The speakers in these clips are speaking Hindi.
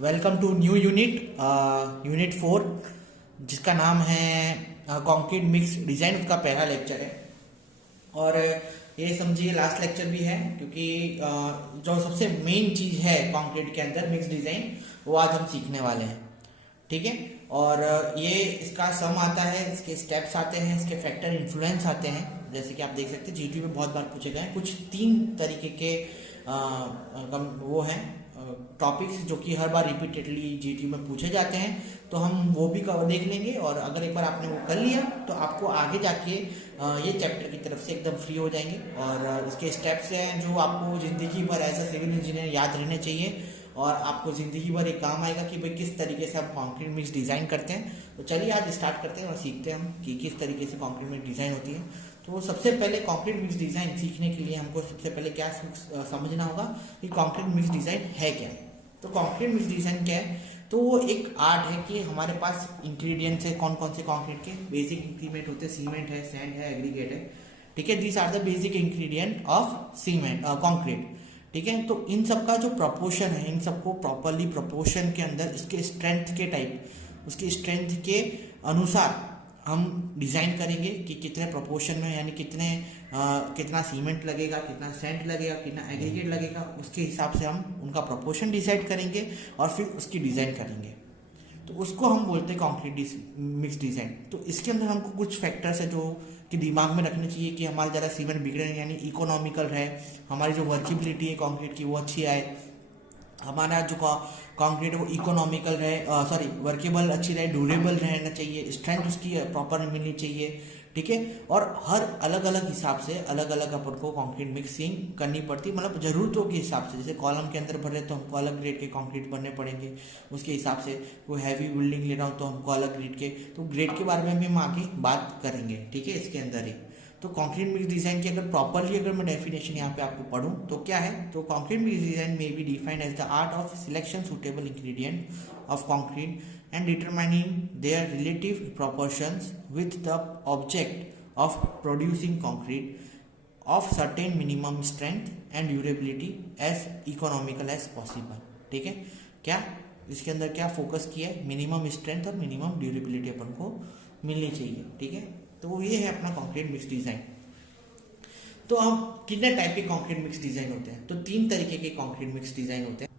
Welcome to new unit unit 4 जिसका नाम है कंक्रीट मिक्स डिज़ाइन। उसका पहला लेक्चर है और ये समझिए लास्ट लेक्चर भी है क्योंकि जो सबसे मेन चीज़ है कंक्रीट के अंदर मिक्स डिज़ाइन वो आज हम सीखने वाले हैं। ठीक है, और ये इसका सम आता है, इसके स्टेप्स आते हैं, इसके फैक्टर इन्फ्लुएंस आते हैं। जैसे कि आप देख सकते हैं जीटी में बहुत बार पूछे गए हैं। कुछ 3 तरीके के वो हैं टॉपिक्स जो कि हर बार रिपीटेडली जीटी में पूछे जाते हैं, तो हम वो भी देख लेंगे। और अगर एक बार आपने वो कर लिया तो आपको आगे जाके ये चैप्टर की तरफ से एकदम फ्री हो जाएंगे। और इसके स्टेप्स हैं जो आपको ज़िंदगी भर एज ए सिविल इंजीनियर याद रहने चाहिए और आपको ज़िंदगी भर एक काम आएगा कि भाई किस तरीके से हम कंक्रीट मिक्स डिज़ाइन करते हैं। तो चलिए आज स्टार्ट करते हैं और सीखते हैं हम कि किस तरीके से कंक्रीट मिक्स डिज़ाइन होती है। तो सबसे पहले कंक्रीट मिक्स डिज़ाइन सीखने के लिए हमको सबसे पहले क्या समझना होगा कि कंक्रीट मिक्स डिज़ाइन है क्या है। तो कंक्रीट मिक्स डिज़ाइन क्या है? तो वो एक आर्ट है कि हमारे पास इंग्रेडिएंट्स है कौन कौन से कंक्रीट के। बेसिक इंग्रेडिएंट होते हैं सीमेंट है, सैंड है, एग्रीगेट है। ठीक है, these are the basic ingredient of cement concrete. ठीक है, तो इन सब का जो प्रपोर्शन है, इन सबको प्रॉपरली प्रपोर्शन के अंदर इसके स्ट्रेंथ के टाइप, उसकी स्ट्रेंथ के अनुसार हम डिज़ाइन करेंगे कि कितने प्रोपोर्शन में, यानी कितना सीमेंट लगेगा, कितना सैंड लगेगा, कितना एग्रीगेट लगेगा। उसके हिसाब से हम उनका प्रोपोर्शन डिसाइड करेंगे और फिर उसकी डिज़ाइन करेंगे। तो उसको हम बोलते हैं कंक्रीट मिक्स डिज़ाइन। तो इसके अंदर हमको कुछ फैक्टर्स है जो कि दिमाग में रखने चाहिए कि हमारे ज़्यादा सीमेंट बिगड़े, यानी इकोनॉमिकल है, हमारी जो वर्केबिलिटी है कंक्रीट की वो अच्छी आए, हमारा जो कंक्रीट है वो इकोनॉमिकल रहे, वर्केबल अच्छी रहे, ड्यूरेबल रहना चाहिए, स्ट्रेंथ उसकी प्रॉपर मिलनी चाहिए। ठीक है, और हर अलग अलग हिसाब से अलग अलग अपन को कंक्रीट मिक्सिंग करनी पड़ती, मतलब ज़रूरतों के हिसाब से। जैसे कॉलम के अंदर भर रहे तो हमको अलग ग्रेड के कंक्रीट भरने पड़ेंगे, उसके हिसाब से। कोई हैवी बिल्डिंग लेना हो तो हमको अलग ग्रेड के, तो ग्रेड के बारे में भी हम आगे बात करेंगे। ठीक है, इसके अंदर ही तो कंक्रीट मिक्स डिज़ाइन की अगर प्रॉपरली अगर मैं डेफिनेशन यहाँ पे आपको पढ़ूँ तो क्या है, तो कंक्रीट मिक्स डिज़ाइन में be defined as the art of selection suitable ingredient of concrete and determining their relative proportions with the object of producing concrete of certain minimum strength and durability as economical as possible. ठीक है, क्या इसके अंदर क्या फोकस किया है, मिनिमम स्ट्रेंथ और मिनिमम ड्यूरेबिलिटी अपन को मिलनी चाहिए। ठीक है, तो ये है अपना कंक्रीट मिक्स डिज़ाइन। तो हम कितने टाइप के कंक्रीट मिक्स डिज़ाइन होते हैं? तो 3 तरीके के कंक्रीट मिक्स डिज़ाइन होते हैं।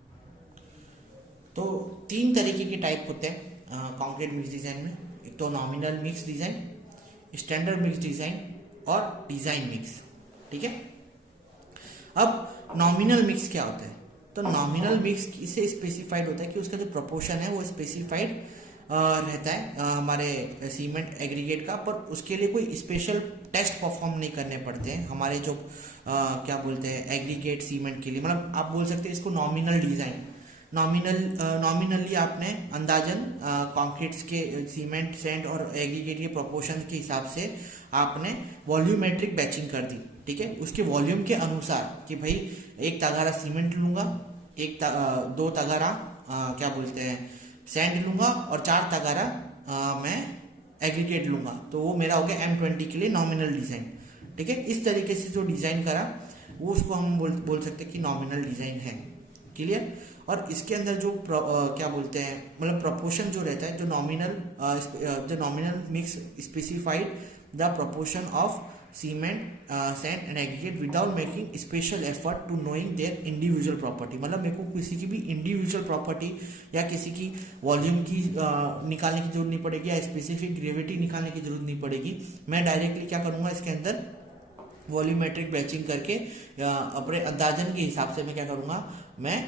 तो 3 तरीके के टाइप होते हैं कंक्रीट मिक्स डिज़ाइन में। एक तो nominal mix design, standard mix design और डिज़ाइन मिक्स। ठीक है, अब नॉमिनल मिक्स क्या होता है? तो नॉमिनल मिक्स इससे स्पेसिफाइड होता है कि उसका जो प्रोपोर्शन है वो स्पेसिफाइड रहता है हमारे सीमेंट एग्रीगेट का, पर उसके लिए कोई स्पेशल टेस्ट परफॉर्म नहीं करने पड़ते हैं हमारे जो क्या बोलते हैं एग्रीगेट सीमेंट के लिए। मतलब आप बोल सकते हैं इसको नॉमिनल डिज़ाइन। नॉमिनली आपने अंदाजन कंक्रीट्स के सीमेंट, सैंड और एग्रीगेट के प्रोपोर्शन के हिसाब से आपने वॉल्यूमेट्रिक बैचिंग कर दी। ठीक है, उसके वॉल्यूम के अनुसार कि भाई 1 तगारा सीमेंट लूँगा, 2 तगारा क्या बोलते हैं सैंड लूँगा और 4 तगारा मैं एग्रीगेट लूँगा, तो वो मेरा हो गया M20 के लिए नॉमिनल डिज़ाइन। ठीक है, इस तरीके से जो डिज़ाइन करा वो उसको हम बोल सकते हैं कि नॉमिनल डिज़ाइन है। क्लियर? और इसके अंदर जो क्या बोलते हैं मतलब प्रोपोर्शन जो रहता है, जो nominal mix specified the proportion of cement, sand and aggregate without making special effort to knowing their individual property. मतलब मेरे को किसी की भी इंडिविजुअल प्रॉपर्टी या किसी की वॉल्यूम की निकालने की जरूरत नहीं पड़ेगी या स्पेसिफिक ग्रेविटी निकालने की जरूरत नहीं पड़ेगी। मैं डायरेक्टली क्या करूँगा, इसके अंदर वॉल्यूमेट्रिक बैचिंग करके अपने अंदाजन के हिसाब से मैं क्या करूँगा, मैं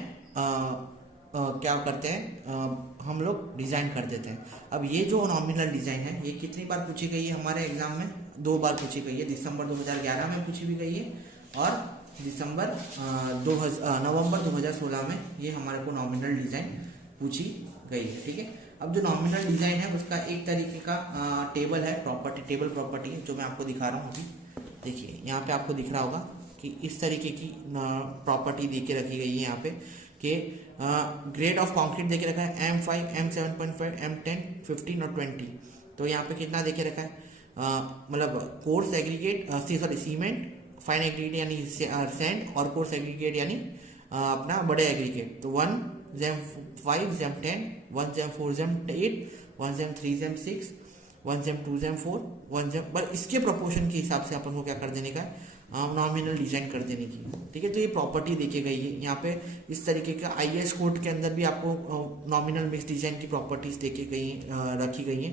क्या करते हैं हम लोग डिज़ाइन कर देते हैं। अब ये जो नॉमिनल डिज़ाइन है ये कितनी बार पूछी गई है हमारे एग्जाम में? 2 बार पूछी गई है। दिसंबर 2011 में पूछी भी गई है और नवंबर 2016 में ये हमारे को नॉमिनल डिज़ाइन पूछी गई है। ठीक है, अब जो नॉमिनल डिज़ाइन है उसका एक तरीके का टेबल है, टेबल प्रॉपर्टी है, जो मैं आपको दिखा रहा हूँ अभी। देखिए यहाँ पे आपको दिख रहा होगा कि इस तरीके की प्रॉपर्टी दे के रखी गई है यहाँ पे कि ग्रेड ऑफ कंक्रीट देके रखा है M5, M7.5, M10, 15 और 20। तो यहाँ पे कितना देके रखा है, मतलब coarse aggregate cement, fine aggregate यानी सैंड और कोर्स एग्रीगेट यानी अपना बड़े एग्रीगेट। तो 1 jam 5, jam 10, 1 jam 4 jam 8, 1 jam 3 jam 6, 1 jam 2 jam 4, 1 jam, पर इसके प्रोपोर्शन के हिसाब से अपन को क्या कर देने का है, नॉमिनल डिजाइन कर देने की। ठीक है, तो ये प्रॉपर्टी देखी गई है यहाँ पे। इस तरीके का आईएएस कोड के अंदर भी आपको नॉमिनल मिक्स डिजाइन की प्रॉपर्टीज देखी गई, रखी गई है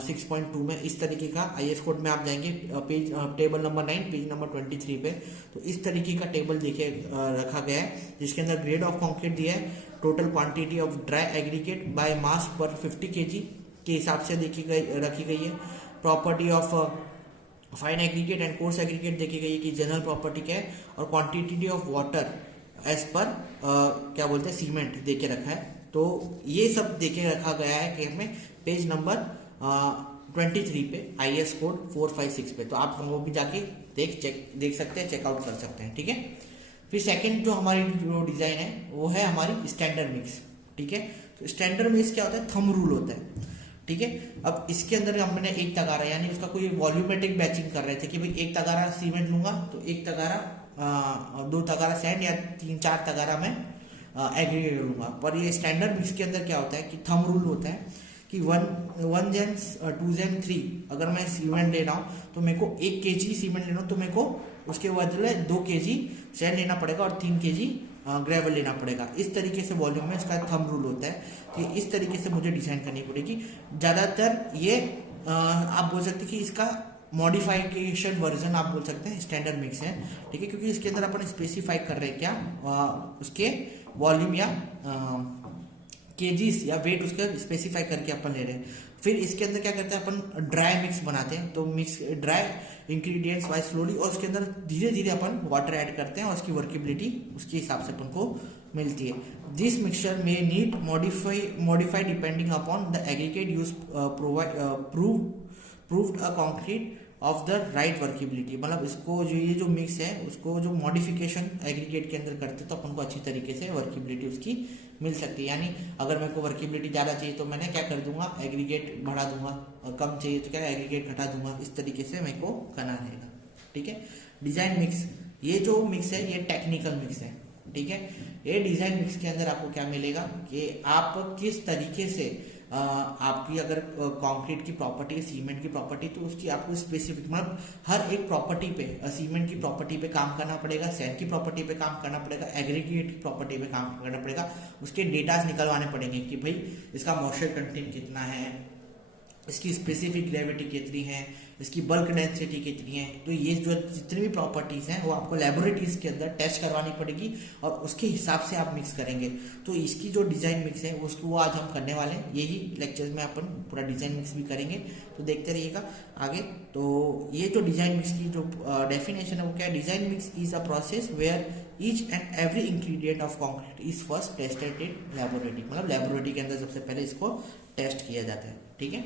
6.2 में। इस तरीके का आईएएस कोड में आप जाएंगे page table number 9 page number 23 पे, तो इस तरीके का टेबल देखे रखा गया है, जिसके अंदर ग्रेड ऑफ कॉन्क्रीट दिया है, total quantity of dry aggregate by mass पर 50 kg के हिसाब से रखी गई है। Property of fine aggregate and course aggregate देखी गई है कि जनरल प्रॉपर्टी क्या है, और quantity of water as per क्या बोलते हैं सीमेंट देके रखा है। तो ये सब देके रखा गया है कि हमें पेज नंबर 23 पे आईएएस कोड 456 पे, तो आप वो भी जाके देख सकते हैं, चेकआउट कर सकते हैं। ठीक है, फिर सेकंड जो हमारी जो डिजाइन है वो है हमारी स्टैंडर्ड मिक्स। ठीक है, तो स्टैंडर्ड मिक्स क्या होता है, थंब रूल होता है। ठीक है, अब इसके अंदर हमने एक तगारा, यानी उसका कोई वॉल्यूमेट्रिक बैचिंग कर रहे थे कि भाई एक तगारा सीमेंट लूंगा तो एक तगारा 2 तगारा सैंड या 3-4 तगारा मैं एग्रीगेट लूंगा। पर ये स्टैंडर्ड मिक्स के अंदर क्या होता है कि थंब रूल होता है कि 1 जैम 2 जैम 3 अगर मैं सीमेंट ले रहा हूँ तो मेरे को 1 kg सीमेंट लेना, तो मेरे को उसके बदले 2 kg सैंड लेना पड़ेगा और 3 kg ग्रेवल लेना पड़ेगा। इस तरीके से वॉल्यूम में इसका थंब रूल होता है कि इस तरीके से मुझे डिजाइन करनी पड़ेगी। ज़्यादातर ये आप बोल सकते हैं कि इसका मॉडिफिकेशन वर्जन आप बोल सकते हैं स्टैंडर्ड मिक्स है। ठीक है, क्योंकि इसके अंदर अपन स्पेसिफाई कर रहे हैं क्या उसके वॉल्यूम या केजीस या वेट उसका स्पेसिफाई करके अपन ले रहे हैं। फिर इसके अंदर क्या करते हैं अपन ड्राई मिक्स बनाते हैं, तो mix dry ingredients wise slowly, और उसके अंदर धीरे धीरे अपन वाटर ऐड करते हैं और उसकी वर्केबिलिटी उसके हिसाब से अपन को मिलती है। दिस मिक्सचर में need modify depending upon the aggregate use proved a concrete of the right workability. मतलब इसको जो ये जो मिक्स है उसको जो मॉडिफिकेशन एग्रीगेट के अंदर करते हैं तो अपन को अच्छी तरीके से वर्केबिलिटी उसकी मिल सकती है। यानी अगर मेरे को वर्केबिलिटी ज़्यादा चाहिए तो मैंने क्या कर दूंगा, एग्रीगेट बढ़ा दूंगा, और कम चाहिए तो क्या एग्रीगेट घटा दूंगा। इस तरीके से मेरे को करना रहेगा। ठीक है, डिजाइन मिक्स, ये जो मिक्स है ये टेक्निकल मिक्स है। ठीक है, ये डिजाइन मिक्स के अंदर आपको क्या मिलेगा कि आप किस तरीके से आपकी अगर कंक्रीट की प्रॉपर्टी है, सीमेंट की प्रॉपर्टी, तो उसकी आपको स्पेसिफिक मतलब हर एक प्रॉपर्टी पे, सीमेंट की प्रॉपर्टी पे काम करना पड़ेगा, सैंड की प्रॉपर्टी पे काम करना पड़ेगा, एग्रीगेट की प्रॉपर्टी पे काम करना पड़ेगा। उसके डेटास निकलवाने पड़ेंगे कि भाई इसका मॉइस्चर कंटेंट कितना है, इसकी स्पेसिफिक ग्रेविटी कितनी है, इसकी बल्क डेंसिटी कितनी है। तो ये जो जितनी भी प्रॉपर्टीज हैं वो आपको लेबोरेटरीज के अंदर टेस्ट करवानी पड़ेगी और उसके हिसाब से आप मिक्स करेंगे। तो इसकी जो डिजाइन मिक्स है उसको आज हम करने वाले हैं, यही लेक्चर में अपन पूरा डिजाइन मिक्स भी करेंगे, तो देखते रहिएगा आगे। तो ये जो डिजाइन मिक्स की जो डेफिनेशन है वो क्या है, design mix is a process where each and every ingredient of concrete is first tested in laboratory. मतलब लेबोरेटरी के अंदर सबसे पहले इसको टेस्ट किया जाता है। ठीक है,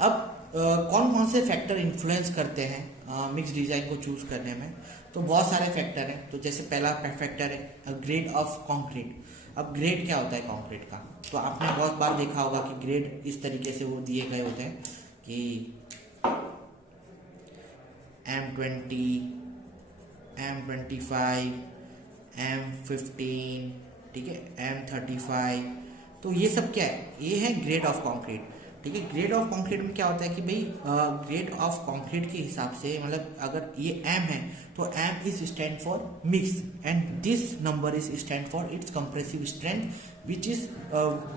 अब कौन कौन से फैक्टर इन्फ्लुएंस करते हैं मिक्स डिजाइन को चूज करने में, तो बहुत सारे फैक्टर हैं। तो जैसे पहला फैक्टर है ग्रेड ऑफ कंक्रीट। अब ग्रेड क्या होता है कंक्रीट का, तो आपने बहुत बार देखा होगा कि ग्रेड इस तरीके से वो दिए गए होते हैं कि M20, M25, M15, ठीक है, M35। तो ये सब क्या है, ये है ग्रेड ऑफ कंक्रीट। ठीक है, ग्रेड ऑफ कंक्रीट में क्या होता है कि भाई ग्रेड ऑफ कंक्रीट के हिसाब से, मतलब अगर ये M है तो M is stand for mix and this number is stand for its compressive strength which is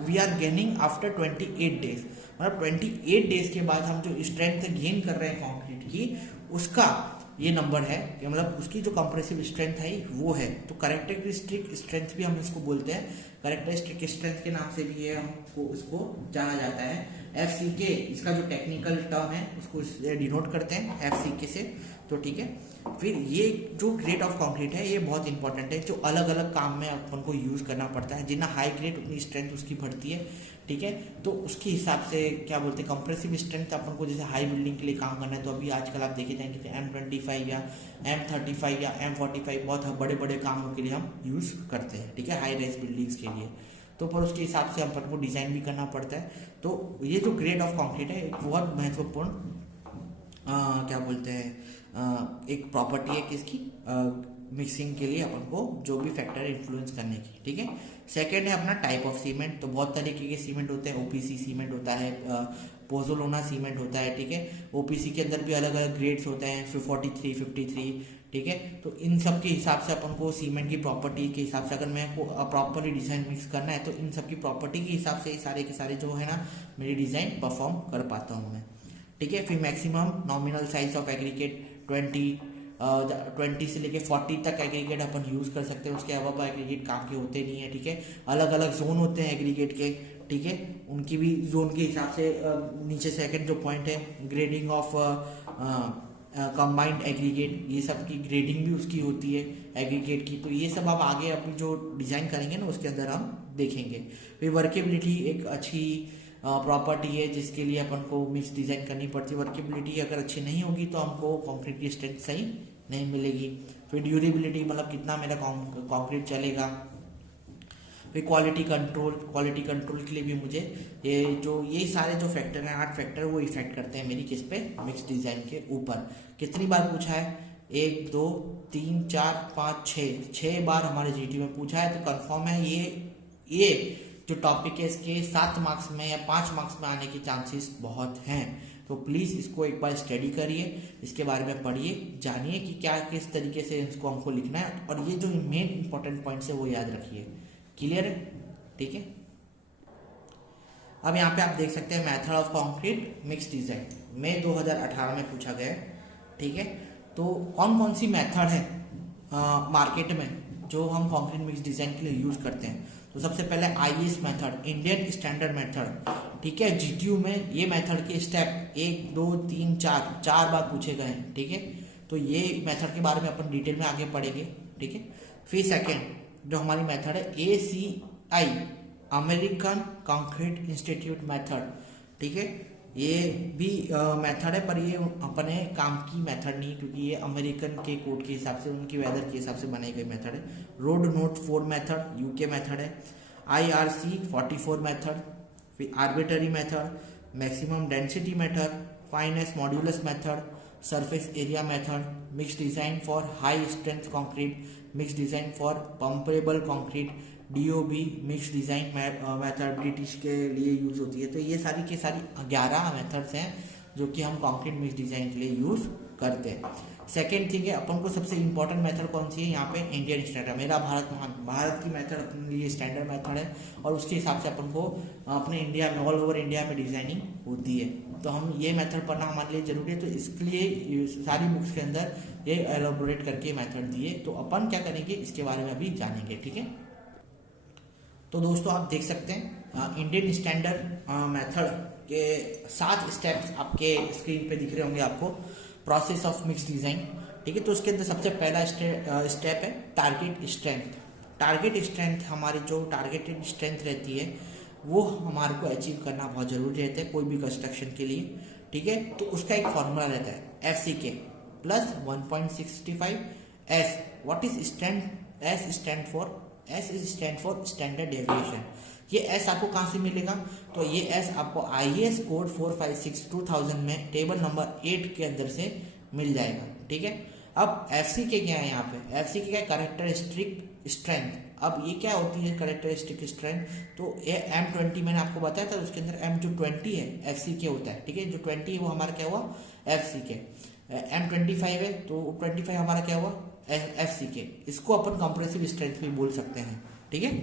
we are gaining after 28 days. मतलब 28 डेज के बाद हम जो स्ट्रेंथ गेन कर रहे हैं कंक्रीट की, उसका ये नंबर है, मतलब उसकी जो कंप्रेसिव स्ट्रेंथ है वो है। तो कैरेक्टरिस्टिक स्ट्रेंथ भी हम इसको बोलते हैं, कैरेक्टरिस्टिक स्ट्रेंथ के नाम से भी ये हमको इसको जाना जाता है। FCK इसका जो टेक्निकल टर्म है उसको डिनोट करते हैं FCK से। तो ठीक है, फिर ये जो ग्रेड ऑफ कंक्रीट है ये बहुत इंपॉर्टेंट है, जो अलग अलग काम में अपन को यूज करना पड़ता है। जितना हाई ग्रेड उतनी स्ट्रेंथ उसकी बढ़ती है। ठीक है, तो उसके हिसाब से क्या बोलते हैं कंप्रेसिव स्ट्रेंथ अपन को, जैसे हाई बिल्डिंग के लिए काम करना है तो अभी आजकल आप देखे जाएंगे कि M25 या M35 या M45 बहुत बड़े बड़े कामों के लिए हम यूज करते हैं। ठीक है, हाई राइज बिल्डिंग्स के लिए, तो पर उसके हिसाब से अपन को डिजाइन भी करना पड़ता है। तो ये जो ग्रेड ऑफ कंक्रीट है एक बहुत महत्वपूर्ण क्या बोलते हैं, एक प्रॉपर्टी है किसकी, मिक्सिंग के लिए अपन को जो भी फैक्टर है इन्फ्लुएंस करने की, ठीक है। सेकंड है अपना टाइप ऑफ सीमेंट। तो बहुत तरीके के सीमेंट होते हैं, ओपीसी सीमेंट होता है, पोजोलोना सीमेंट होता है, ठीक है। ओपीसी के अंदर भी अलग अलग ग्रेड्स होते हैं, 43, 53, ठीक है। तो इन सब के हिसाब से अपन को सीमेंट की प्रॉपर्टी के हिसाब से अगर मैं प्रॉपरली डिजाइन मिक्स करना है तो इन सब की प्रॉपर्टी के हिसाब से सारे के सारे जो है ना मेरी डिजाइन परफॉर्म कर पाता हूँ मैं, ठीक है। फिर maximum nominal size of aggregate 20 से लेके 40 तक एग्रीगेट अपन यूज कर सकते हैं। उसके अलावा एग्रीगेट काम के होते नहीं है, ठीक है। अलग अलग जोन होते हैं एग्रीगेट के, ठीक है। उनकी भी जोन के हिसाब से नीचे सेकंड जो पॉइंट है ग्रेडिंग ऑफ कंबाइंड एग्रीगेट, ये सब की ग्रेडिंग भी उसकी होती है एग्रीगेट की। तो ये सब आप आगे अपनी जो डिजाइन करेंगे ना उसके अंदर हम देखेंगे। फिर वर्केबिलिटी एक अच्छी प्रॉपर्टी है जिसके लिए अपन को मिक्स डिजाइन करनी पड़ती है। वर्केबिलिटी अगर अच्छी नहीं होगी तो हमको कंक्रीट की स्ट्रेंथ सही नहीं मिलेगी। फिर ड्यूरेबिलिटी मतलब कितना मेरा कंक्रीट चलेगा। फिर क्वालिटी कंट्रोल के लिए भी मुझे ये सारे जो फैक्टर हैं 8 फैक्टर वो इफेक्ट करते हैं मेरी किस पे, मिक्स डिजाइन के ऊपर। कितनी बार पूछा है, 1 2 3 4 5 6 बार हमारे जीटी में पूछा है। तो कंफर्म है ये जो टॉपिक है इसके 7 मार्क्स में या 5 मार्क्स में आने के चांसेस बहुत हैं। तो प्लीज इसको एक बार स्टडी करिए, इसके बारे में पढ़िए, जानिए कि क्या किस तरीके से इसको हमको लिखना है, और ये जो मेन इंपॉर्टेंट पॉइंट्स है वो याद रखिए। क्लियर है, ठीक है। अब यहाँ पे आप देख सकते हैं method of concrete mix design में 2018 में पूछा गया है, ठीक है। तो कौन कौन सी मेथड है मार्केट में जो हम कंक्रीट मिक्स डिजाइन के लिए यूज करते हैं। तो सबसे पहले IS method, Indian standard method, ठीक है। जीटीयू में ये मेथड के स्टेप 1 2 3 4 बार पूछे गए हैं, ठीक है। तो ये मेथड के बारे में अपन डिटेल में आगे पढ़ेंगे, ठीक है। फिर सेकेंड जो हमारी मेथड है ACI, American concrete institute method, ठीक है। ये भी मेथड है पर ये अपने काम की मेथड नहीं, क्योंकि ये अमेरिकन के कोड के हिसाब से, उनकी वेदर के हिसाब से बनाई गई मेथड है। Road note 4 method UK method है। IRC 44 मेथड, फिर arbitrary method, maximum density method, finest modulus method, surface area method, mix design for high strength concrete, mix design for pumpable concrete, DOB mix design method British के लिए यूज होती है। तो ये सारी के सारी 11 मेथड्स हैं जो कि हम कंक्रीट मिक्स डिजाइन के लिए यूज करते हैं। सेकेंड थिंग है अपन को सबसे इंपॉर्टेंट मेथड कौन सी है यहाँ पे, इंडियन स्टैंडर्ड, मेरा भारत महान, भारत की मेथड अपने लिए स्टैंडर्ड मेथड है और उसके हिसाब से अपन को अपने इंडिया में, ऑल ओवर इंडिया में डिजाइनिंग होती है। तो हम ये मेथड पढ़ना हमारे लिए जरूरी है। तो इसके लिए सारी बुक्स के अंदर ये एलोबोरेट करके मेथड दिए। तो अपन क्या करेंगे इसके बारे में अभी जानेंगे, ठीक है। तो दोस्तों आप देख सकते हैं इंडियन स्टैंडर्ड मेथड के 7 स्टेप्स आपके स्क्रीन पे दिख रहे होंगे आपको, प्रोसेस ऑफ मिक्स डिजाइन, ठीक है। तो उसके अंदर सबसे पहला स्टेप है टारगेट स्ट्रेंथ। टारगेट स्ट्रेंथ, हमारी जो टारगेटेड स्ट्रेंथ रहती है वो हमारे को अचीव करना बहुत जरूरी रहता है कोई भी कंस्ट्रक्शन के लिए, ठीक है। तो उसका एक फॉर्मूला रहता है FCK plus 1.65 S। What is stand, S stand for standard deviation. ये S आपको कहाँ से मिलेगा, तो ये S आपको IAS कोड 456 2000 में टेबल नंबर 8 के अंदर से मिल जाएगा, ठीक है। अब FCK क्या है यहाँ पे, FCK क्या है, कैरेक्टरिस्टिक स्ट्रेंथ। अब ये क्या होती है कैरेक्टरिस्टिक स्ट्रेंथ, तो ये M20 मैंने आपको बताया था, उसके अंदर M जो 20 है FCK होता है, ठीक है। जो 20 है वो हमारा क्या हुआ FCK, M25 है तो 25 हमारा क्या हुआ FCK। इसको अपन कंप्रेसिव स्ट्रेंथ भी बोल सकते हैं, ठीक है।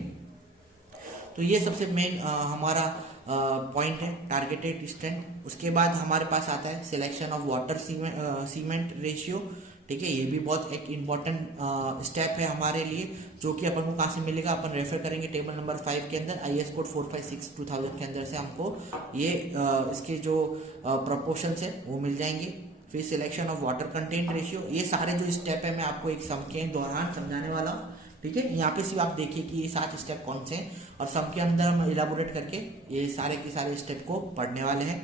तो ये सबसे मेन हमारा पॉइंट है टारगेटेड स्ट्रेंथ। उसके बाद हमारे पास आता है selection of water cement ratio, ठीक है। ये भी बहुत एक इम्पॉर्टेंट स्टेप है हमारे लिए, जो कि अपन को कहाँ से मिलेगा, अपन रेफर करेंगे टेबल नंबर 5 के अंदर, IAS कोड 456 2000 के अंदर से हमको ये इसके जो प्रोपोर्शंस है वो मिल जाएंगे। फिर selection of water content ratio, ये सारे जो स्टेप है मैं आपको एक सम के दौरान समझाने वाला हूँ, ठीक है। यहाँ पे सिर्फ आप देखिए कि ये 7 स्टेप कौन से हैं और सम के अंदर हम इलाबोरेट करके ये सारे के सारे स्टेप को पढ़ने वाले हैं।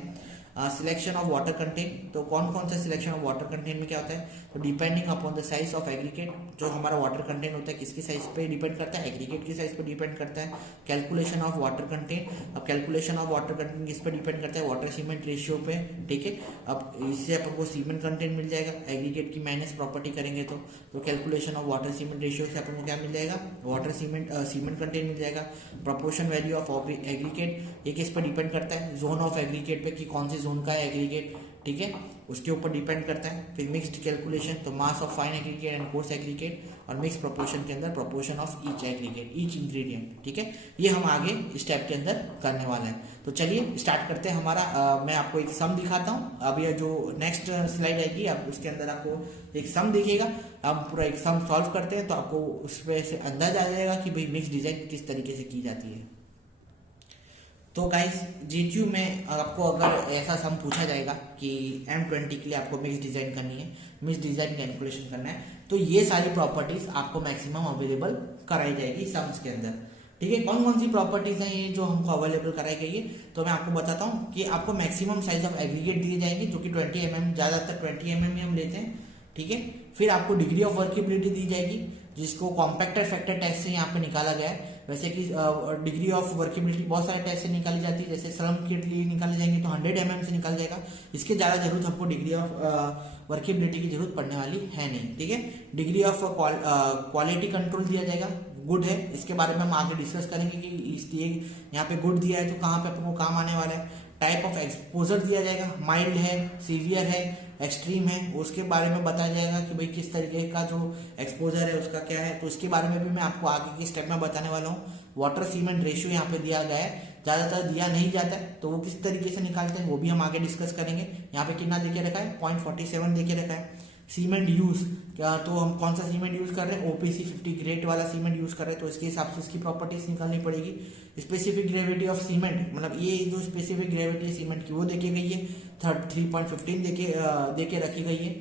सिलेक्शन ऑफ वाटर कंटेंट, तो कौन कौन सा सिलेक्शन ऑफ वाटर कंटेंट में क्या होता है, तो depending upon the size of aggregate, जो हमारा वाटर कंटेंट होता है किसकी साइज पे डिपेंड करता है, एग्रीगेट की साइज पे डिपेंड करता है। कैलकुलेशन ऑफ वाटर कंटेंट, अब कैलकुलेशन ऑफ वाटर कंटेंट किस पे डिपेंड करता है, वाटर सीमेंट रेशियो पे, ठीक है। अब इससे अपन को सीमेंट कंटेंट मिल जाएगा, एग्रीगेट की माइनस प्रॉपर्टी करेंगे तो calculation of water cement ratio से अपन को क्या मिल जाएगा, वाटर सीमेंट कंटेंट मिल जाएगा। प्रोपोर्शन वैल्यू ऑफ एग्रीगेट, ये किस पर डिपेंड करता है, जोन ऑफ एग्रीगेट पे कि कौन सी जोन का है एग्रीगेट, ठीक है, उसके ऊपर डिपेंड करता है। फिर मिक्स्ड कैलकुलेशन, तो mass of fine aggregate and coarse aggregate, और मिक्स प्रोपोर्शन के अंदर proportion of each aggregate, each ingredient, ठीक है। ये हम आगे स्टेप के अंदर करने वाले हैं। तो चलिए स्टार्ट करते हैं हमारा। मैं आपको एक सम दिखाता हूँ। अब ये जो नेक्स्ट स्लाइड आएगी, अब उसके अंदर आपको एक सम दिखेगा। हम पूरा एक सम सॉल्व करते हैं तो आपको उस पर से अंदाजा आ जाएगा कि भाई मिक्स डिजाइन किस तरीके से की जाती है। तो गाइस जीक्यू में आपको अगर ऐसा सम पूछा जाएगा कि M20 के लिए आपको मिक्स डिजाइन करनी है, मिक्स डिजाइन कैलकुलेशन करना है, तो ये सारी प्रॉपर्टीज आपको मैक्सिमम अवेलेबल कराई जाएगी सम्स के अंदर, ठीक है। कौन कौन सी प्रॉपर्टीज हैं ये जो हमको अवेलेबल कराई गई है, तो मैं आपको बताता हूँ कि आपको मैक्सिमम साइज ऑफ एग्रीगेट दिए जाएंगे जो कि 20 mm, ज्यादातर 20 mm ही हम लेते हैं, ठीक है। फिर आपको डिग्री ऑफ वर्केबिलिटी दी जाएगी जिसको कॉम्पैक्टर फैक्टर टेस्ट से यहाँ पे निकाला गया है। वैसे कि डिग्री ऑफ वर्केबिलिटी बहुत सारे टेस्ट से निकाली जाती है, जैसे श्रम के लिए निकाले जाएंगे तो 100 mm से निकल जाएगा। इसके ज़्यादा जरूरत हमको डिग्री ऑफ वर्केबिलिटी की जरूरत पड़ने वाली है नहीं, ठीक है। डिग्री ऑफ क्वालिटी कंट्रोल दिया जाएगा, गुड है, इसके बारे में हम आगे डिस्कस करेंगे कि इसलिए यहाँ पे गुड दिया है तो कहाँ पे अपन को काम आने वाला है। टाइप ऑफ एक्सपोजर दिया जाएगा, माइल्ड है, सीवियर है, एक्सट्रीम है, उसके बारे में बताया जाएगा कि भाई किस तरीके का जो एक्सपोजर है उसका क्या है, तो इसके बारे में भी मैं आपको आगे की स्टेप में बताने वाला हूँ। वाटर सीमेंट रेशियो यहाँ पे दिया गया है, ज्यादातर दिया नहीं जाता है तो वो किस तरीके से निकालते हैं वो भी हम आगे डिस्कस करेंगे। यहाँ पे कितना देके रखा है, 0.47 देके रखा है। सीमेंट यूज क्या, तो हम कौन सा सीमेंट यूज कर रहे हैं, OPC 50 ग्रेड वाला सीमेंट यूज कर रहे हैं, तो इसके हिसाब से इसकी प्रॉपर्टीज निकालनी पड़ेगी। स्पेसिफिक ग्रेविटी ऑफ सीमेंट, मतलब ये जो स्पेसिफिक ग्रेविटी है सीमेंट की वो देके गई है, 3.15 देके रखी गई है।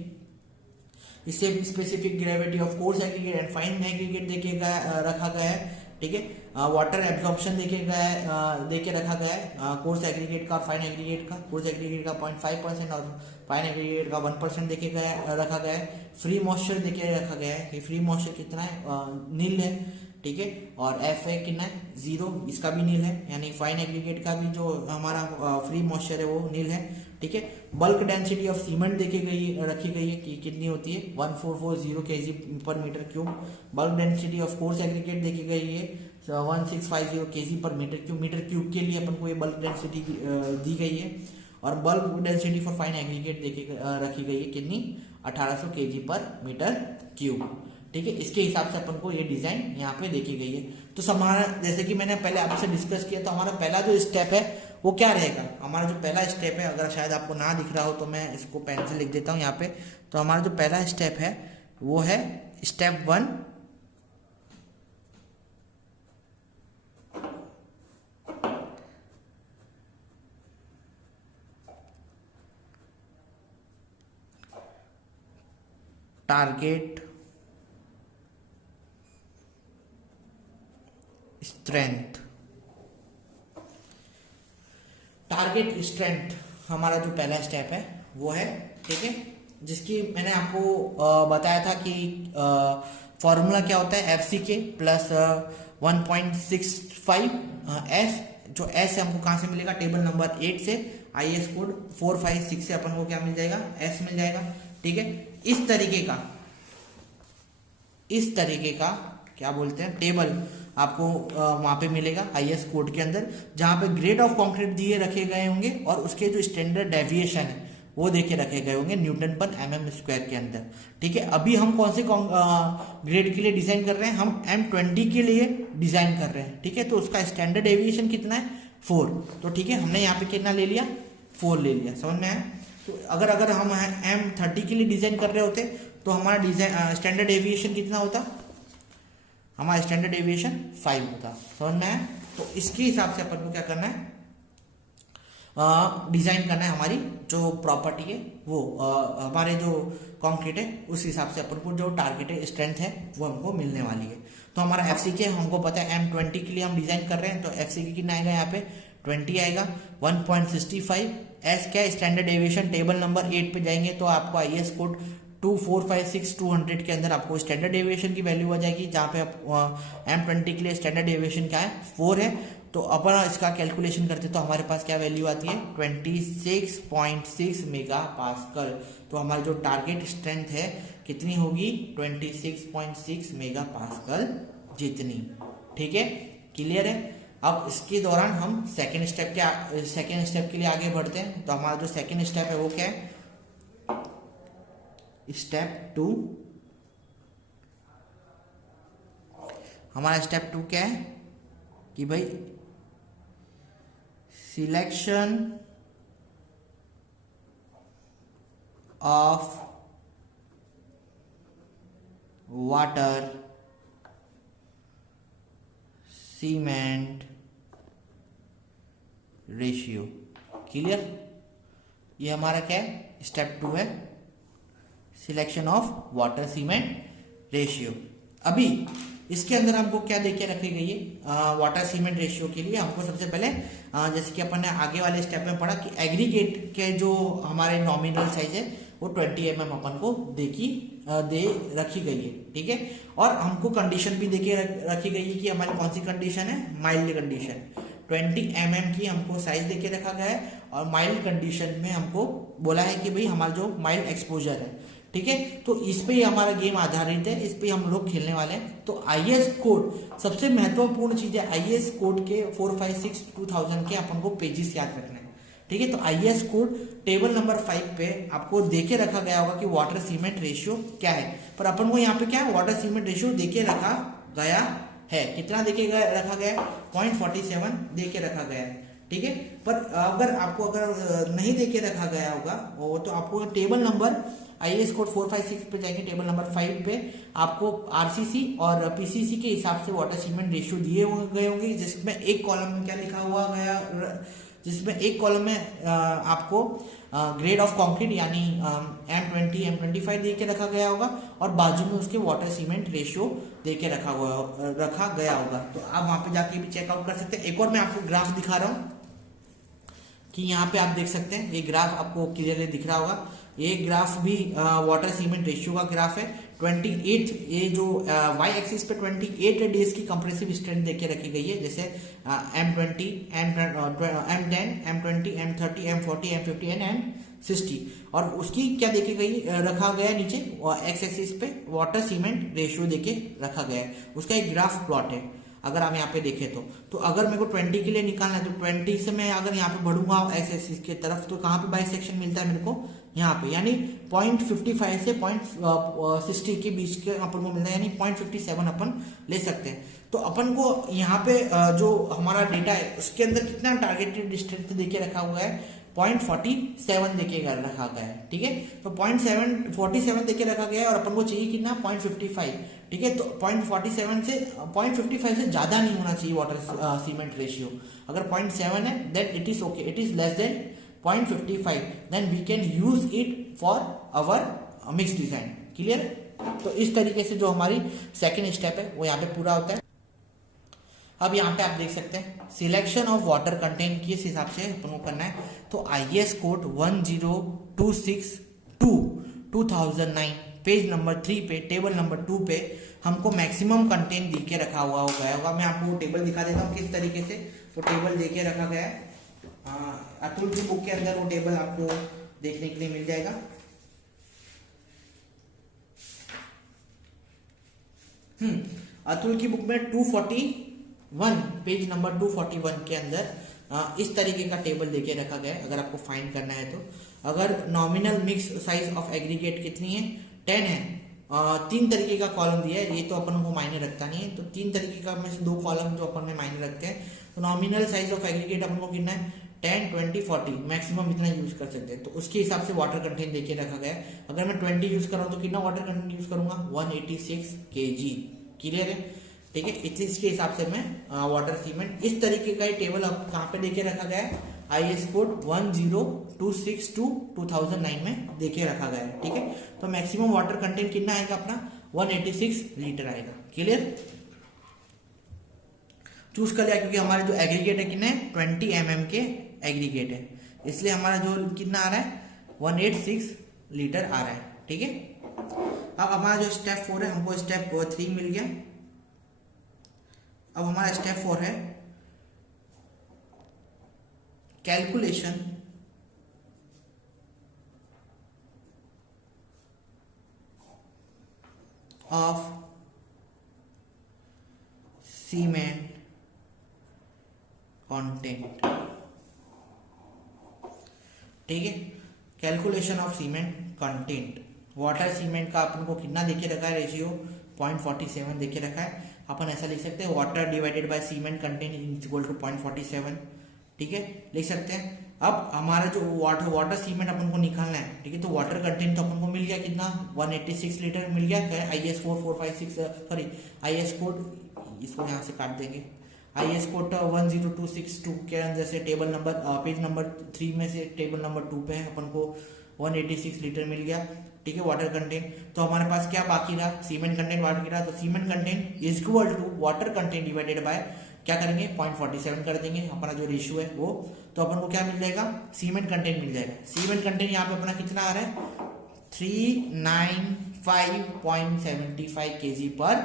इससे specific gravity of coarse aggregate and fine aggregate देके रखा गया है, ठीक है। वाटर एब्जॉर्प्शन देके रखा गया है कोर्स एग्रीगेट का और फाइन एग्रीगेट का। कोर्स एग्रीगेट का 0.5% और फाइन एग्रीगेट का 1% देके रखा गया है। फ्री मॉइस्चर देके रखा गया है कि फ्री मॉइस्चर कितना है, नील है, ठीक है। और एफ है कितना है, 0, इसका भी नील है, यानी फाइन एग्रीगेट का भी जो हमारा फ्री मॉइस्चर है वो नील है, ठीक है। बल्क डेंसिटी ऑफ सीमेंट रखी गई है कि कितनी होती है, 1440 kg पर metre cube. Bulk density of coarse aggregate देखी गई है 1650 kg पर मीटर क्यूब के लिए अपन को ये बल्क डेंसिटी दी गई है। और bulk density for fine aggregate रखी गई है कितनी, 1800 kg पर मीटर क्यूब, ठीक है। इसके हिसाब से अपन को ये डिजाइन यहाँ पे देखी गई है। तो हमारा जैसे कि मैंने पहले आपसे डिस्कस किया, तो हमारा पहला जो स्टेप है वो क्या रहेगा, हमारा जो पहला स्टेप है, अगर शायद आपको ना दिख रहा हो तो मैं इसको पेन से लिख देता हूँ यहाँ पे। तो हमारा जो पहला स्टेप है वो है step 1, target strength. Target strength हमारा जो पहला स्टेप है वो है, ठीक है, जिसकी मैंने आपको बताया था कि फॉर्मूला क्या होता है, FCK प्लस 1.65 S, जो S है हमको कहाँ से मिलेगा, टेबल नंबर 8 से, IS कोड 456 से अपन को क्या मिल जाएगा, S मिल जाएगा, ठीक है। इस तरीके का क्या बोलते हैं टेबल आपको वहां पे मिलेगा IS कोड के अंदर, जहां पे ग्रेड ऑफ कंक्रीट दिए रखे गए होंगे और उसके जो स्टैंडर्ड डेविएशन है वो देके रखे गए होंगे न्यूटन पर mm² के अंदर, ठीक है। अभी हम कौन से ग्रेड के लिए डिजाइन कर रहे हैं, हम M20 के लिए डिजाइन कर रहे हैं, ठीक है। तो उसका स्टैंडर्ड डेविएशन कितना है, 4, तो ठीक है, हमने यहाँ पे कितना ले लिया, 4 ले लिया, समझ में आया। तो अगर हम M30 के लिए डिजाइन कर रहे होते तो हमारा डिजाइन स्टैंडर्ड डेविएशन कितना होता, हमारा स्टैंडर्ड डेविएशन 5 होता, समझ में आया। तो इसके हिसाब से अपन को क्या करना है, डिजाइन करना है, हमारी जो प्रॉपर्टी है वो हमारे जो कंक्रीट है उस हिसाब से अपन को जो टारगेटेड स्ट्रेंथ है वो हमको मिलने वाली है। तो हमारा FCK हमको पता है M20 के लिए हम डिजाइन कर रहे हैं, तो FCK कितना आएगा यहाँ पे 20 आएगा। 1.65 एस क्या है, स्टैंडर्ड डेविएशन। टेबल नंबर 8 पे जाएंगे तो आपको IS कोड 2456200 के अंदर आपको स्टैंडर्ड डेविएशन की वैल्यू आ जाएगी, जहाँ पे M20 के लिए स्टैंडर्ड डेविएशन क्या है 4 है। तो अपन इसका कैलकुलेशन करते तो हमारे पास क्या वैल्यू आती है 26.6 मेगा पास्कल। तो हमारी जो टारगेट स्ट्रेंथ है कितनी होगी 26.6 मेगा पास्कल जितनी। ठीक है, क्लियर है। अब इसके दौरान हम सेकेंड स्टेप के लिए आगे बढ़ते हैं। तो हमारा जो सेकेंड स्टेप है वो क्या है, स्टेप 2। हमारा स्टेप 2 क्या है कि भाई selection of water cement ratio. Clear, ये हमारा क्या है स्टेप 2 है, selection of water cement ratio. अभी इसके अंदर हमको क्या देके रखी गई है वाटर सीमेंट रेशियो के लिए। हमको सबसे पहले जैसे कि अपन ने आगे वाले स्टेप में पढ़ा कि एग्रीगेट के जो हमारे नॉमिनल साइज है वो 20 mm अपन को दे रखी गई है। ठीक है, और हमको कंडीशन भी देके रखी गई है कि हमारी कौन सी कंडीशन है, माइल्ड कंडीशन। 20 mm की हमको साइज देके रखा गया है और माइल्ड कंडीशन में हमको बोला है कि भाई हमारा जो माइल्ड एक्सपोजर है। ठीक है, तो इस पे ही हमारा गेम आधारित है, इस पे हम लोग खेलने वाले हैं। तो IS कोड सबसे महत्वपूर्ण चीज है, IS कोड के 456-2000 के अपन को पेजेस याद रखने हैं। ठीक है, तो IS कोड टेबल नंबर 5 पे आपको देके रखा गया होगा कि वाटर सीमेंट रेशियो क्या है, पर अपन को यहाँ पे क्या है वाटर सीमेंट रेशियो देके रखा गया है। कितना देके रखा गया है 0.47 देके रखा गया है। ठीक है, पर अगर नहीं देके रखा गया होगा तो आपको टेबल नंबर IS कोड 456 पे जाएंगे, टेबल नंबर 5 पे आपको RCC और PCC के हिसाब से वाटर सीमेंट रेशियो दिए गए होंगे, जिसमें एक कॉलम में क्या लिखा हुआ गया, जिसमें एक कॉलम में आपको ग्रेड ऑफ कंक्रीट यानी M20 M25 दे के रखा गया होगा और बाजू में उसके वाटर सीमेंट रेशियो दे के रखा गया होगा। तो आप वहां पे जाके भी चेकआउट कर सकते हैं। एक और मैं आपको ग्राफ दिखा रहा हूँ कि यहाँ पे आप देख सकते हैं, ये ग्राफ आपको क्लियरली दिख रहा होगा। ये ग्राफ भी वाटर सीमेंट रेशियो का ग्राफ है। 28 ये जो y एक्सिस पे 28 डेज की कंप्रेसिव स्ट्रेंथ देके रखी गई है, जैसे M20 M10 M20 M30 M40 M50 and M60। और उसकी क्या देके गई रखा गया नीचे x एक्सिस पे वाटर सीमेंट रेशियो देके रखा गया है, उसका एक ग्राफ प्लॉट है। अगर हम यहाँ पे देखें तो अगर मेरे को 20 के लिए निकालना है तो 20 से मैं अगर यहाँ पे बढ़ूंगा एक्स एक्सिस की तरफ तो कहाँ पे बाइसेक्शन मिलता है मेरे को यहाँ पे, यानी 0.55 से 0.60 के बीच के अपन को मिलता है, यानी 0.57 अपन ले सकते हैं। तो अपन को यहाँ पे जो हमारा डेटा है उसके अंदर कितना टारगेटेड डिस्टेंस देके रखा हुआ है 0.47 देके रखा गया है। ठीक है, तो 0.47 देके रखा गया है और अपन को चाहिए कितना 0.55। ठीक है, तो 0.47 से 0.55 से ज्यादा नहीं होना चाहिए वाटर सीमेंट रेशियो। अगर 0.7 है then it is okay, it is less than 0.55 then we can use it for our mix design. Clear, तो इस तरीके से जो हमारी सेकेंड स्टेप है वो यहाँ पे पूरा होता है। अब यहाँ पे आप देख सकते हैं सिलेक्शन ऑफ वाटर कंटेंट किस हिसाब से अपन को करना है। तो IS कोड 10262/2009 पेज नंबर 3 पे टेबल नंबर 2 पे हमको मैक्सिमम कंटेंट दे के रखा हुआ गया होगा। मैं आपको टेबल दिखा देता हूँ किस तरीके से वो टेबल दे के रखा गया है। अतुल की बुक के अंदर वो टेबल आपको देखने के लिए मिल जाएगा। अतुल की बुक में 241 पेज नंबर 241 के अंदर इस तरीके का टेबल देके रखा गया है। अगर आपको फाइंड करना है तो अगर nominal mix size of aggregate कितनी है 10 है, 3 तरीके का कॉलम दिया है, ये तो अपन को मायने रखता नहीं है, तो 3 तरीके का में से 2 कॉलम जो अपन में मायने रखते हैं। तो नॉमिनल साइज ऑफ एग्रीगेट अपन को कितना है 10 20 40 मैक्सिमम इतना यूज कर सकते हैं। तो उसके हिसाब से वाटर कंटेंट देके रखा गया है। अगर मैं 20 यूज कर रहा हूँ तो कितना वाटर कंटेंट यूज करूंगा 186 kg। क्लियर है, ठीक है, इसके हिसाब से मैं वाटर सीमेंट इस तरीके का टेबल अब कहाँ पे देके रखा गया है IS कोड 10262/2009 में देके रखा गया है। ठीक है, तो मैक्सिमम वाटर कंटेंट कितना आएगा अपना 186 लीटर आएगा। क्लियर, चूज कर लिया क्योंकि हमारे जो एग्रीगेट है कितने 20 mm के एग्रीगेट है, इसलिए हमारा जो कितना आ रहा है 186 लीटर आ रहा है। ठीक है, अब हमारा जो स्टेप 4 है, हमको स्टेप 3 मिल गया। अब हमारा स्टेप 4 है कैलकुलेशन ऑफ सीमेंट कंटेंट। ठीक है, calculation of cement content. Water cement का अपन को कितना देखे रखा है, रेशियो 0.47 देखे रखा है। अपन ऐसा लिख सकते हैं water divided by cement content is equal to 0.47। ठीक है, लिख सकते हैं। अब हमारा जो वाटर सीमेंट अपन को निकालना है, ठीक है, तो वाटर कंटेंट तो अपन को मिल गया कितना 186 लीटर मिल गया। IS 4456 सॉरी IS कोड, इसको यहाँ से काट देंगे। IS कोड 10262 के अंदर से टेबल नंबर पेज नंबर 3 में से टेबल नंबर 2 पे है, अपन को 186 लीटर मिल गया। ठीक है, वाटर कंटेंट। तो हमारे पास क्या बाकी रहा, सीमेंट कंटेंट बाकी रहा। तो cement content is equal to water content divided by क्या करेंगे 0.47 कर देंगे, अपना जो रेशियो है वो। तो अपन को क्या मिल जाएगा, सीमेंट कंटेंट मिल जाएगा। सीमेंट कंटेंट यहाँ पे अपना कितना आ रहा है 395.75 kg पर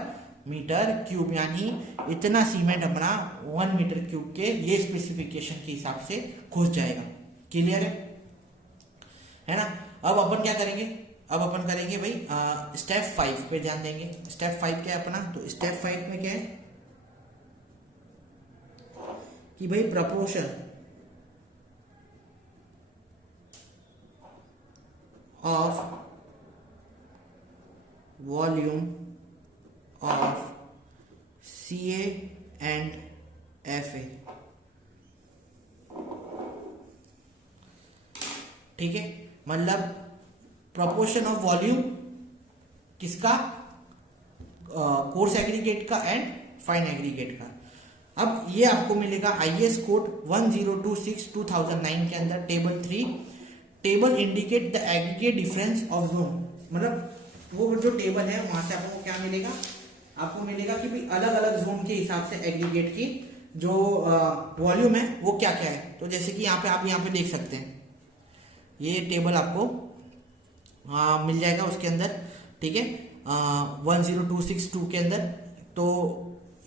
मीटर क्यूब, यानी इतना सीमेंट अपना 1 मीटर क्यूब के ये स्पेसिफिकेशन के हिसाब से घुस जाएगा। क्लियर है ना। अब अपन क्या करेंगे, अब अपन करेंगे भाई स्टेप 5 पे ध्यान देंगे। स्टेप 5 क्या है अपना, तो स्टेप 5 में क्या है कि भाई proportion of volume of CA and FA। ठीक है, मतलब प्रोपोर्शन ऑफ वॉल्यूम किसका, कोर्स एग्रीगेट का एंड फाइन एग्रीगेट का। अब ये आपको मिलेगा IS कोड 1026/2009 के अंदर table 3। Table indicate the aggregate difference of zone, मतलब वो जो टेबल है वहां से आपको क्या मिलेगा, आपको मिलेगा कि भाई अलग अलग जोन के हिसाब से एग्रीगेट की जो वॉल्यूम है वो क्या क्या है। तो जैसे कि यहाँ पे आप यहाँ पे देख सकते हैं, ये टेबल आपको मिल जाएगा उसके अंदर। ठीक है, 10262 के अंदर। तो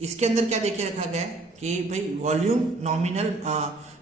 इसके अंदर क्या देखे रखा गया है कि भाई volume nominal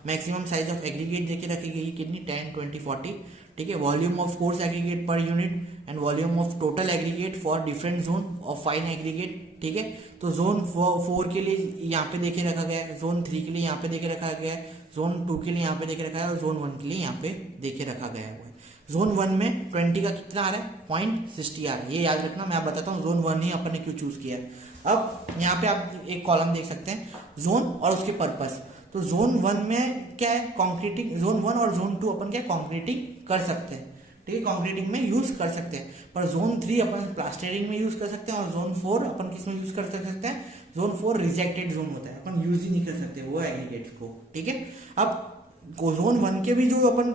maximum size of aggregate देखे रखी गई कितनी 10, 20, 40। ठीक है, volume of coarse aggregate per unit and volume of total aggregate for different zone of fine aggregate. ठीक है, तो जोन 4 के लिए यहाँ पे देखे रखा गया है, जोन 3 के लिए यहाँ पे देखे रखा गया है, जोन 2 के लिए यहाँ पे देखे रखा है और जोन 1 के लिए यहाँ पे देखे रखा गया है। जोन 1 में 20 का कितना आ रहा है 0.60 आ रहा है, ये याद रखना। मैं आप बताता हूँ जोन 1 ही अपन ने क्यों चूज किया है। अब यहाँ पे आप एक कॉलम देख सकते हैं जोन और उसके पर्पस। तो जोन 1 में क्या है कंक्रीटिंग, जोन 1 और जोन 2 अपन क्या कंक्रीटिंग कर सकते हैं। ठीक है, कंक्रीटिंग में यूज कर सकते हैं। पर जोन 3 अपन प्लास्टरिंग में यूज कर सकते हैं और जोन 4 अपन किस में यूज कर सकते हैं, जोन 4 रिजेक्टेड जोन होता है, अपन यूज ही नहीं कर सकते वो एग्रीगेट्स को। ठीक है, अब जोन 1 के भी जो अपन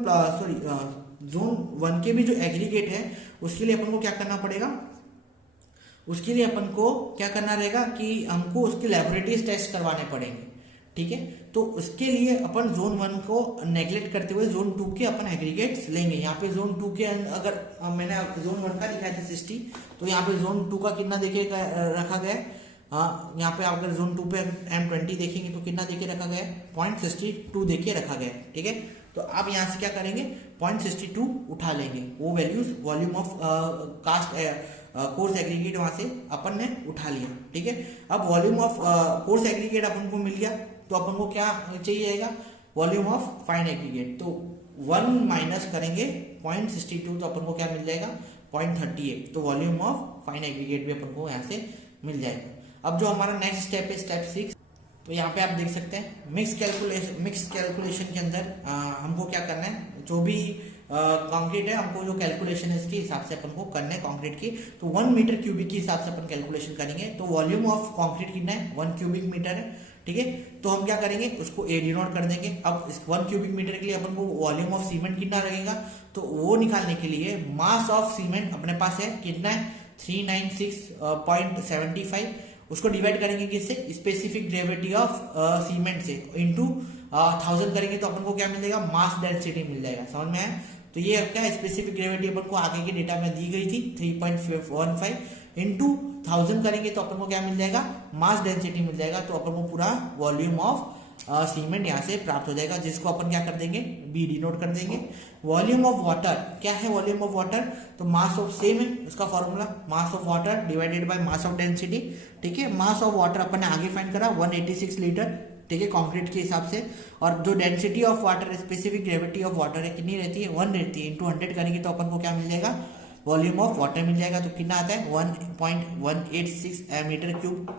जोन 1 के भी जो एग्रीगेट है उसके लिए अपन को क्या करना पड़ेगा, उसके लिए अपन को क्या करना रहेगा कि हमको उसके लेबोरेटरीज टेस्ट करवाने पड़ेंगे। ठीक है, तो उसके लिए अपन जोन 1 को नेग्लेक्ट करते हुए जोन 2 के अपन एग्रीगेट्स लेंगे। यहाँ पे जोन 2 के अगर मैंने जोन 1 का दिखाया था 60, तो यहाँ पे जोन 2 का कितना देखे रखा गया है, यहाँ पे अगर जोन 2 पे M20 देखेंगे तो कितना देखे रखा गया है 0.62 देखे रखा गया है। ठीक है, तो अब यहाँ से क्या करेंगे 0.62 उठा लेंगे, वो values volume of cast coarse aggregate वहां से अपन ने उठा लिया। ठीक है, अब वॉल्यूम ऑफ कोर्स एग्रीगेट अपन को मिल गया, तो अपन को क्या चाहिएगा वॉल्यूम ऑफ फाइन एग्रीगेट। तो 1 माइनस करेंगे 0.62, तो अपन को क्या मिल जाएगा 0.38। तो वॉल्यूम ऑफ फाइन एग्रीगेट भी अपन को यहाँ से मिल जाएगा। अब जो हमारा नेक्स्ट स्टेप है स्टेप 6, तो यहाँ पे आप देख सकते हैं मिक्स कैलकुलेशन के अंदर हमको क्या करना है, जो भी कंक्रीट है हमको जो कैलकुलेशन है इसके हिसाब से अपन को करना है कंक्रीट की। तो 1 मीटर क्यूबिक के हिसाब से अपन कैलकुलेशन करेंगे। तो वॉल्यूम ऑफ कंक्रीट कितना है 1 क्यूबिक मीटर है। ठीक है, तो हम क्या करेंगे उसको A डिनोट कर देंगे। अब इस 1 क्यूबिक मीटर के लिए अपन को वॉल्यूम ऑफ सीमेंट कितना लगेगा, तो वो निकालने के लिए मास ऑफ सीमेंट अपने पास है कितना है 396.75 उसको डिवाइड करेंगे किससे, स्पेसिफिक ग्रेविटी ऑफ सीमेंट से, इनटू 1000 करेंगे तो अपन को क्या मिल जाएगा, मास डेंसिटी मिल जाएगा। समझ में आया? तो ये क्या स्पेसिफिक ग्रेविटी अपन को आगे के डेटा में दी गई थी 3.15 इंटू 1000 करेंगे तो अपन को क्या मिल जाएगा, मास डेंसिटी मिल जाएगा। तो अपन को पूरा वॉल्यूम ऑफ सीमेंट यहाँ से प्राप्त हो जाएगा, जिसको अपन क्या कर देंगे, बी डिनोट कर देंगे। वॉल्यूम ऑफ वाटर, क्या है वॉल्यूम ऑफ वाटर, तो मास ऑफ, सेम है उसका formula, mass of water divided by mass of density. ठीक है, मास ऑफ वाटर अपन ने आगे फाइंड करा 186 लीटर, ठीक है, कंक्रीट के हिसाब से। और जो density of water, specific gravity of water है, कितनी रहती है, 1 रहती है। इंटू 100 करेंगे तो अपन को क्या मिल जाएगा, वॉल्यूम ऑफ वाटर मिल जाएगा। तो कितना आता है, 1.186 मीटर क्यूब।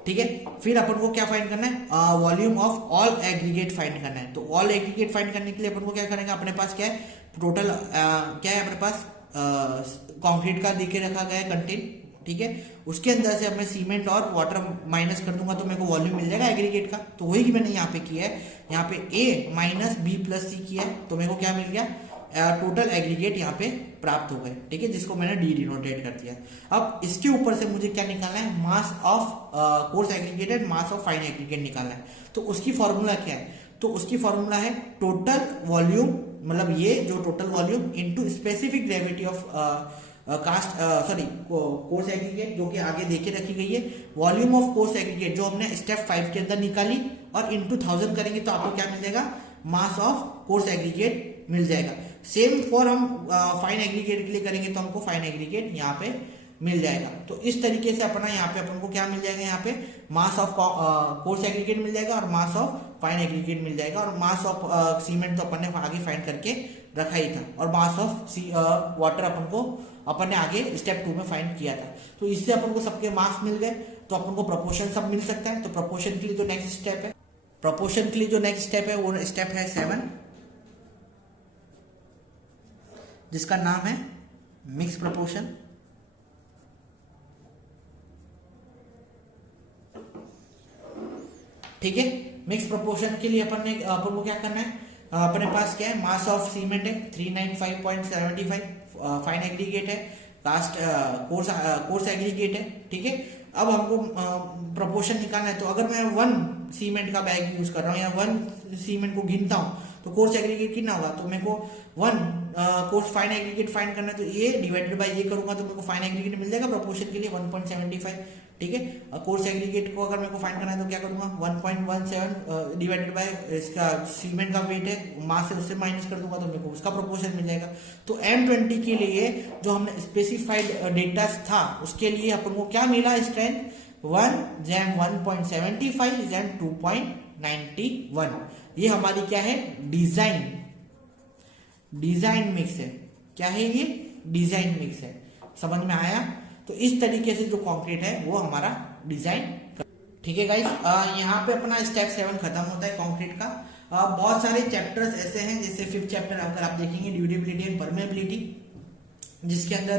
ठीक है, फिर अपन को क्या फाइंड करना है, volume of all aggregate find करना है। तो ऑल एग्रीगेट फाइंड करने के लिए अपन को क्या करेंगे, अपने पास क्या है, टोटल क्या है अपने पास, कंक्रीट का देके रखा गया है कंटेंट। ठीक है, उसके अंदर से अब मैं सीमेंट और वाटर माइनस कर दूंगा तो मेरे को वॉल्यूम मिल जाएगा एग्रीगेट का। तो वही मैंने यहाँ पे किया है, यहाँ पे A माइनस बी प्लस सी किया है, तो मेरे को क्या मिल गया, टोटल एग्रीगेट यहाँ पे प्राप्त हो गए। ठीक है, जिसको मैंने डी डिनोटेट कर दिया। अब इसके ऊपर से मुझे क्या निकालना है, mass of coarse aggregate and mass of fine aggregate निकालना है। तो उसकी फॉर्मूला क्या है, तो उसकी फॉर्मूला है टोटल वॉल्यूम, मतलब ये जो total volume into specific gravity of coarse aggregate, जो कि आगे देके रखी गई है, वॉल्यूम ऑफ कोर्स एग्रीगेट जो हमने स्टेप 5 के अंदर निकाली, और इंटू 1000 करेंगे तो आपको क्या मिल जाएगा, मास ऑफ कोर्स एग्रीगेट मिल जाएगा। सेम फॉर हम फाइन एग्रीगेट के लिए करेंगे तो हमको फाइन एग्रीगेट यहाँ पे मिल जाएगा। तो इस तरीके से अपना यहाँ पे अपन को क्या मिल जाएगा, यहाँ पे मास ऑफ कोर्स एग्रीगेट मिल जाएगा और मास ऑफ फाइन एग्रीगेट मिल जाएगा। और मास ऑफ सीमेंट तो अपन ने आगे फाइंड करके रखा ही था, और मास ऑफ वाटर अपन ने आगे स्टेप 2 में फाइंड किया था। तो इससे अपन को सबके मास मिल गए, तो अपन को प्रोपोर्शन सब मिल सकता है। तो प्रोपोर्शन के लिए जो नेक्स्ट स्टेप है, प्रोपोर्शन के लिए जो नेक्स्ट स्टेप है वो स्टेप है 7, जिसका नाम है मिक्स प्रोपोर्शन। ठीक है, मिक्स प्रोपोर्शन के लिए अपन को क्या करना है, अपने पास क्या है, मास ऑफ सीमेंट है 395.75, फाइन एग्रीगेट है, कास्ट कोर्स एग्रीगेट है। ठीक है, अब हमको प्रोपोर्शन निकालना है। तो अगर मैं 1 सीमेंट का बैग यूज कर रहा हूँ या 1 सीमेंट को गिनता हूँ तो कोर्स एग्रीगेट कितना होगा, तो मेरे को 1 कोर्स फाइन एग्रीगेट फाइंड करना है, तो ये डिवाइडेड बाय ये करूंगा तो मेरे को फाइन एग्रीगेट मिल जाएगा प्रोपोर्शन के लिए 1.75। ठीक है, कोर्स एग्रीगेट को अगर मेरे को फाइंड करना है तो क्या करूंगा, 1.17 डिवाइडेड बाय इसका सीमेंट का वेट है, मास से उससे माइनस कर दूंगा तो मेरे को उसका प्रोपोर्शन मिल जाएगा। तो M20 के लिए जो हमने स्पेसिफाइड डेटा था उसके लिए अपन को क्या मिला, स्ट्रेंथ 1 जैम 1.75 जैम 2.91। ये हमारी क्या है, डिजाइन मिक्स है। क्या है ये, डिजाइन मिक्स है। समझ में आया? तो इस तरीके से जो कंक्रीट है वो हमारा डिजाइन। ठीक है गाइस, यहाँ पे अपना स्टेप 7 खत्म होता है कंक्रीट का। बहुत सारे चैप्टर्स ऐसे हैं, जैसे 5th चैप्टर अगर आप देखेंगे ड्यूरेबिलिटी एंड परमेबिलिटी, जिसके अंदर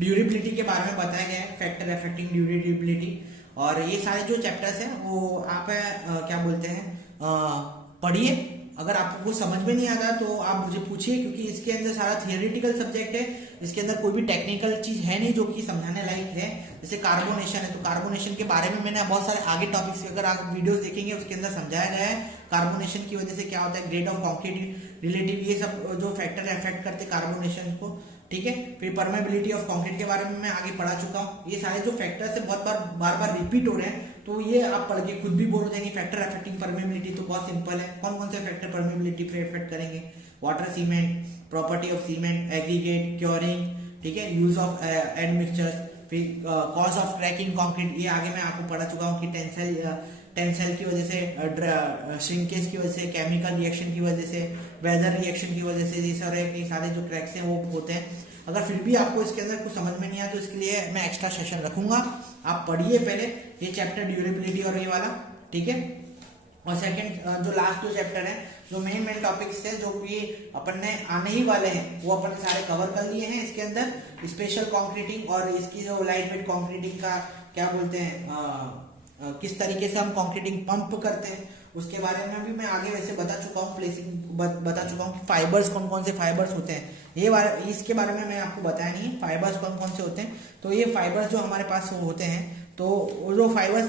ड्यूरेबिलिटी के बारे में बताया गया है, फैक्टर अफेक्टिंग ड्यूरेबिलिटी। और ये सारे जो चैप्टर्स हैं वो आप क्या बोलते हैं, पढ़िए। अगर आपको समझ में नहीं आता तो आप मुझे पूछिए, क्योंकि इसके अंदर सारा थियोरेटिकल सब्जेक्ट है, इसके अंदर कोई भी टेक्निकल चीज है नहीं जो कि समझाने लायक है। जैसे कार्बोनेशन है, तो कार्बोनेशन के बारे में मैंने बहुत सारे आगे टॉपिक्स अगर आप वीडियोस देखेंगे उसके अंदर समझाया गया है कार्बोनेशन की वजह से क्या होता है, ग्रेड ऑफ कंक्रीट रिलेटिव, ये सब जो फैक्टर अफेक्ट करते कार्बोनेशन को। ठीक है, फिर परमेबिलिटी ऑफ कंक्रीट के बारे में मैं आगे पढ़ा चुका हूँ। ये सारे जो फैक्टर्स है बहुत बार बार रिपीट हो रहे हैं, तो ये आप पढ़ के खुद भी बोर हो जाएंगे। फैक्टर अफेक्टिंग परमेबिलिटी तो बहुत सिंपल है, कौन कौन से फैक्टर परमेबिलिटी पे अफेक्ट करेंगे, water cement, property of cement, aggregate, curing, ठीक है, यूज ऑफ एंड मिक्सचर्स, फिर कॉज ऑफ क्रैकिंग कंक्रीट, ये आगे मैं आपको पढ़ा चुका हूँ कि टेंसाइल की वजह से, श्रिंकेज की वजह से, केमिकल रिएक्शन की वजह से, वेदर रिएक्शन की वजह से, ये सारे जो क्रैक्स हैं वो होते हैं। अगर फिर भी आपको इसके अंदर कुछ समझ में नहीं आया तो इसके लिए मैं एक्स्ट्रा सेशन रखूंगा, आप पढ़िए पहले ये चैप्टर ड्यूरेबिलिटी और ये वाला। ठीक है, और सेकंड जो लास्ट जो चैप्टर है, जो मेन टॉपिक्स है जो भी अपन ने आने ही वाले हैं वो अपन सारे कवर कर लिए हैं। इसके अंदर स्पेशल कंक्रीटिंग और इसकी जो लाइट वेट कंक्रीटिंग का क्या बोलते हैं, किस तरीके से हम कंक्रीटिंग पंप करते हैं उसके बारे में भी मैं आगे वैसे बता चुका हूँ, बता चुका हूँ कि फाइबर्स कौन कौन से फाइबर्स होते हैं, इसके बारे में मैं आपको बताया नहीं है, फाइबर्स कौन कौन से होते हैं। तो ये फाइबर्स जो हमारे पास होते हैं तो वो जो फाइबर्स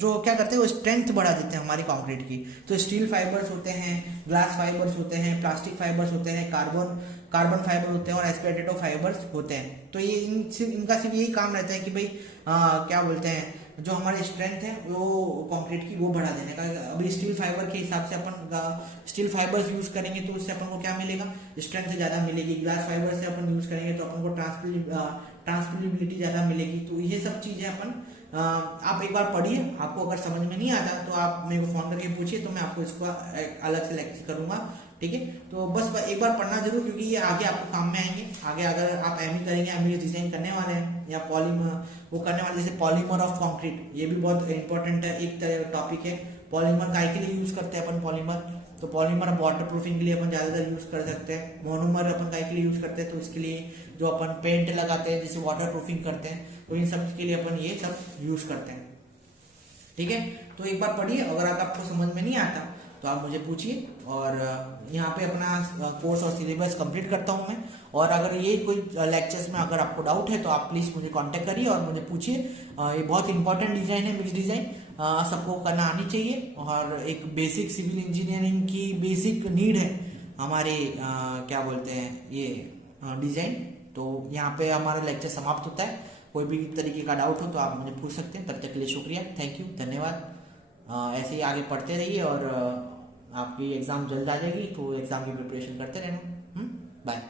जो क्या करते हैं वो स्ट्रेंथ बढ़ा देते हैं हमारी कंक्रीट की। तो स्टील फाइबर्स होते हैं, ग्लास फाइबर्स होते हैं, प्लास्टिक फाइबर्स होते हैं, कार्बन फाइबर होते हैं और एस्पेरेटो फाइबर्स होते हैं। तो ये इनका सिर्फ यही काम रहता है कि भाई क्या बोलते हैं, जो हमारे स्ट्रेंथ है वो कंक्रीट की वो बढ़ा देने का। अभी स्टील फाइबर के हिसाब से अपन स्टील फाइबर्स यूज करेंगे तो उससे अपन को क्या मिलेगा, स्ट्रेंथ ज्यादा मिलेगी। ग्लास फाइबर से अपन यूज करेंगे तो अपन को ट्रांसफरेबिलिटी ज्यादा मिलेगी। तो ये सब चीजें अपन आप एक बार पढ़िए, आपको अगर समझ में नहीं आता तो आप मेरे को फोन करके पूछिए, तो मैं आपको इसको अलग से लेक्चर करूंगा, ठीक है। तो बस एक बार पढ़ना जरूर, क्योंकि ये आगे आपको काम में आएंगे। आगे अगर आप एमई करेंगे, एमई डिजाइन करने वाले हैं या पॉलीमर वो करने वाले, जैसे पॉलीमर ऑफ कंक्रीट, ये भी बहुत इंपॉर्टेंट है, एक तरह का टॉपिक है। पॉलीमर काय के लिए यूज करते हैं अपन पॉलीमर, तो पॉलीमर वाटर प्रूफिंग के लिए अपन ज्यादातर यूज कर सकते हैं। मोनोमर अपन काय के लिए यूज करते हैं, तो इसके लिए जो अपन पेंट लगाते हैं जिसे वाटर प्रूफिंग करते हैं, तो इन सब के लिए अपन ये सब यूज करते हैं, ठीक है। तो एक बार पढ़िए, अगर आपको समझ में नहीं आता तो आप मुझे पूछिए। और यहाँ पे अपना कोर्स और सिलेबस कंप्लीट करता हूँ मैं। और अगर ये कोई लेक्चर्स में अगर आपको डाउट है तो आप प्लीज मुझे कांटेक्ट करिए और मुझे पूछिए। ये बहुत इंपॉर्टेंट डिजाइन है, मिक्स डिजाइन सबको करना आनी चाहिए, और एक बेसिक सिविल इंजीनियरिंग की बेसिक नीड है हमारे क्या बोलते हैं ये डिजाइन। तो यहाँ पे हमारा लेक्चर समाप्त होता है। कोई भी तरीके का डाउट हो तो आप मुझे पूछ सकते हैं। तब तक के लिए शुक्रिया, थैंक यू, धन्यवाद। ऐसे ही आगे पढ़ते रहिए और आपकी एग्जाम जल्द आ जाएगी, तो एग्जाम की प्रिपरेशन करते रहना। बाय।